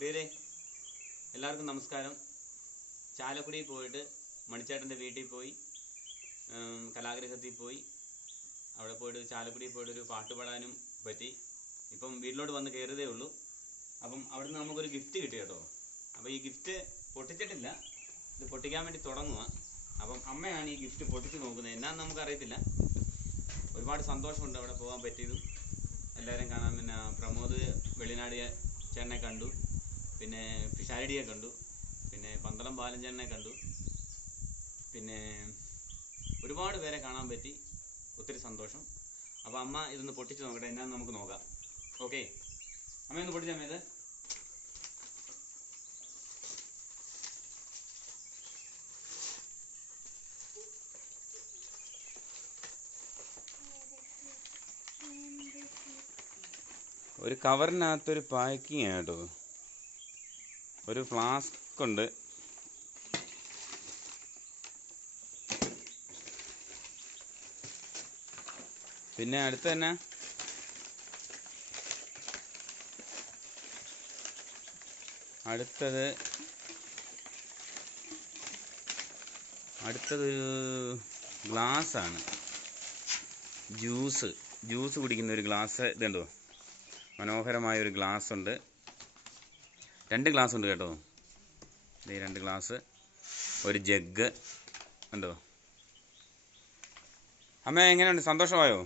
പ്രിയരെ എല്ലാവർക്കും നമസ്കാരം. ചാലക്കുടിയിൽ പോയിട്ട് മണിച്ചേട്ടൻ്റെ വീട്ടിൽ പോയി, കലാഗ്രഹത്തിൽ പോയി, അവിടെ പോയിട്ട് ചാലക്കുടിയിൽ പോയിട്ട് ഒരു പാട്ട് പാടാനും പറ്റി. ഇപ്പം വീട്ടിലോട്ട് വന്ന് കയറിയതേ ഉള്ളൂ. അപ്പം അവിടുന്ന് നമുക്കൊരു ഗിഫ്റ്റ് കിട്ടി കേട്ടോ. അപ്പോൾ ഈ ഗിഫ്റ്റ് പൊട്ടിച്ചിട്ടില്ല, ഇത് പൊട്ടിക്കാൻ വേണ്ടി തുടങ്ങുക. അപ്പം അമ്മയാണ് ഈ ഗിഫ്റ്റ് പൊട്ടിച്ച് നോക്കുന്നത്. എന്നാന്ന് നമുക്കറിയത്തില്ല. ഒരുപാട് സന്തോഷമുണ്ട് അവിടെ പോകാൻ പറ്റിയതും എല്ലാവരും കാണാൻ. പിന്നെ പ്രമോദ് വെളിനാട് ചേട്ടനെ കണ്ടു, പിന്നെ പിഷാരടിയെ കണ്ടു, പിന്നെ പന്തളം ബാലഞ്ചേട്ടനെ കണ്ടു, പിന്നെ ഒരുപാട് പേരെ കാണാൻ പറ്റി. ഒത്തിരി സന്തോഷം. അപ്പോൾ അമ്മ ഇതൊന്ന് പൊട്ടിച്ച് നോക്കട്ടെ, എന്നാന്ന് നമുക്ക് നോക്കാം. ഓക്കെ, അമ്മയൊന്ന് പൊട്ടിച്ചമ്മ ഇത്. ഒരു കവറിനകത്തൊരു പാക്കിങ് കേട്ടോ. ഒരു ഫ്ലാസ്ക് ഉണ്ട്, പിന്നെ അടുത്ത് തന്നെ അടുത്തതൊരു ഗ്ലാസ്സാണ്. ജ്യൂസ് കുടിക്കുന്ന ഒരു ഗ്ലാസ്. ഇതുണ്ടോ, മനോഹരമായൊരു ഗ്ലാസ് ഉണ്ട്. 2 ഗ്ലാസ് ഉണ്ട് കേട്ടോ. ഇത് 2 ഗ്ലാസ്, ഒരു ജഗ് ഉണ്ടോ. അമ്മ എങ്ങനെയുണ്ട്, സന്തോഷമായോ?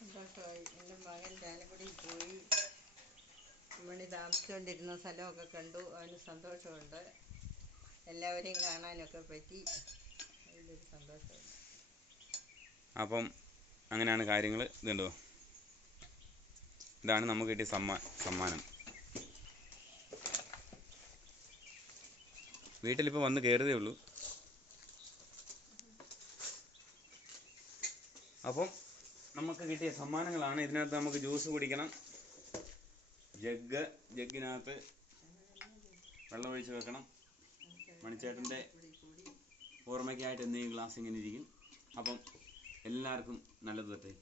സന്തോഷമായി. എൻ്റെ മകൻ ചാലക്കുടിയിൽ പോയി മണി താമസിച്ചുകൊണ്ടിരുന്ന സ്ഥലമൊക്കെ കണ്ടു. അവന് സന്തോഷമുണ്ട്. എല്ലാവരെയും കാണാനൊക്കെ പറ്റി. അതിലൊരു സന്തോഷമുണ്ട്. അപ്പം അങ്ങനെയാണ് കാര്യങ്ങൾ. ഇതുണ്ടോ, ഇതാണ് നമുക്ക് കിട്ടിയ സമ്മാനം. വീട്ടിലിപ്പോൾ വന്ന് കയറിയതേ ഉള്ളൂ. അപ്പം നമുക്ക് കിട്ടിയ സമ്മാനങ്ങളാണ്. ഇതിനകത്ത് നമുക്ക് ജ്യൂസ് കുടിക്കണം. ജഗ്ഗിനകത്ത് വെള്ളം ഒഴിച്ച് വെക്കണം. മണിച്ചേട്ടൻ്റെ ഓർമ്മയ്ക്കായിട്ട് എന്തെങ്കിലും ഗ്ലാസ് ഇങ്ങനെ ഇരിക്കും. അപ്പം എല്ലാവർക്കും നല്ലത് വരട്ടെ.